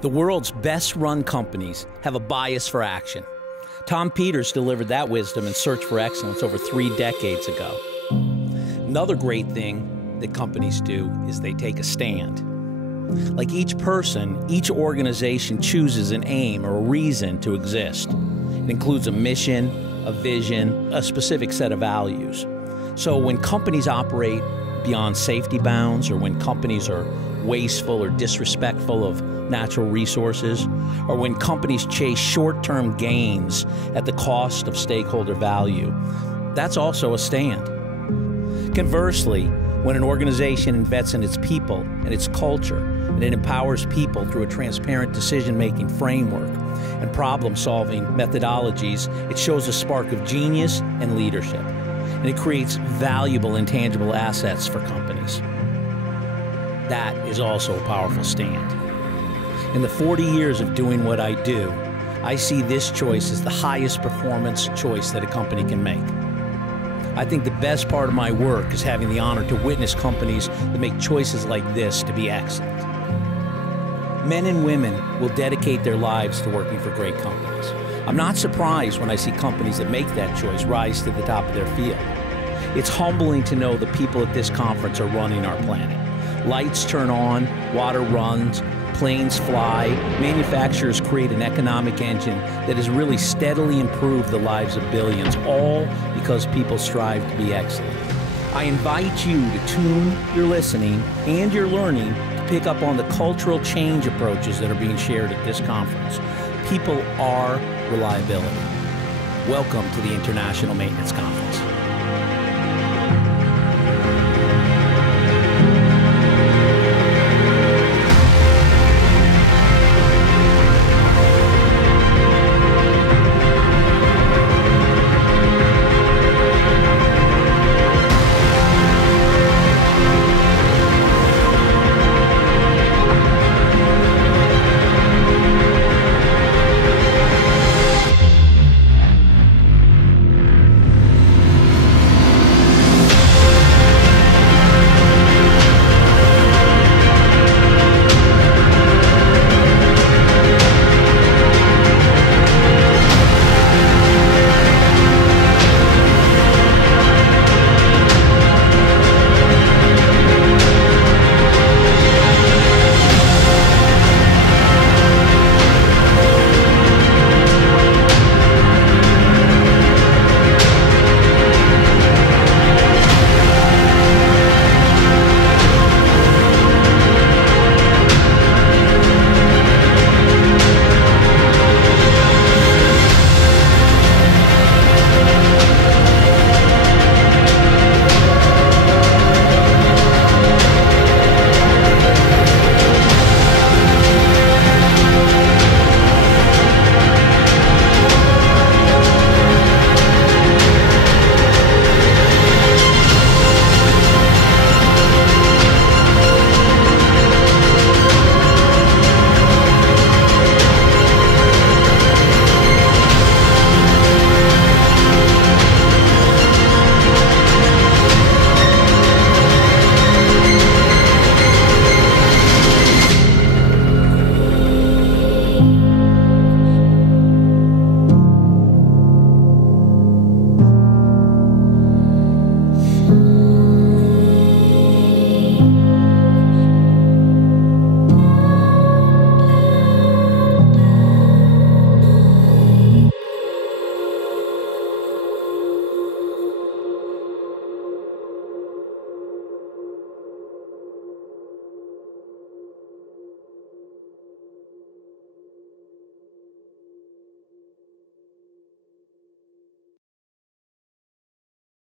The world's best-run companies have a bias for action. Tom Peters delivered that wisdom in Search for Excellence over 3 decades ago. Another great thing that companies do is they take a stand. Like each person, each organization chooses an aim or a reason to exist. It includes a mission, a vision, a specific set of values. So when companies operate beyond safety bounds, or when companies are wasteful or disrespectful of natural resources, or when companies chase short-term gains at the cost of stakeholder value, that's also a stand. Conversely, when an organization invests in its people and its culture, and it empowers people through a transparent decision-making framework and problem-solving methodologies, it shows a spark of genius and leadership, and it creates valuable intangible assets for companies. That is also a powerful stand. In the 40 years of doing what I do, I see this choice as the highest performance choice that a company can make. I think the best part of my work is having the honor to witness companies that make choices like this to be excellent. Men and women will dedicate their lives to working for great companies. I'm not surprised when I see companies that make that choice rise to the top of their field. It's humbling to know the people at this conference are running our planet. Lights turn on, water runs, planes fly, manufacturers create an economic engine that has really steadily improved the lives of billions, all because people strive to be excellent. I invite you to tune your listening and your learning to pick up on the cultural change approaches that are being shared at this conference. People are reliability. Welcome to the International Maintenance Conference.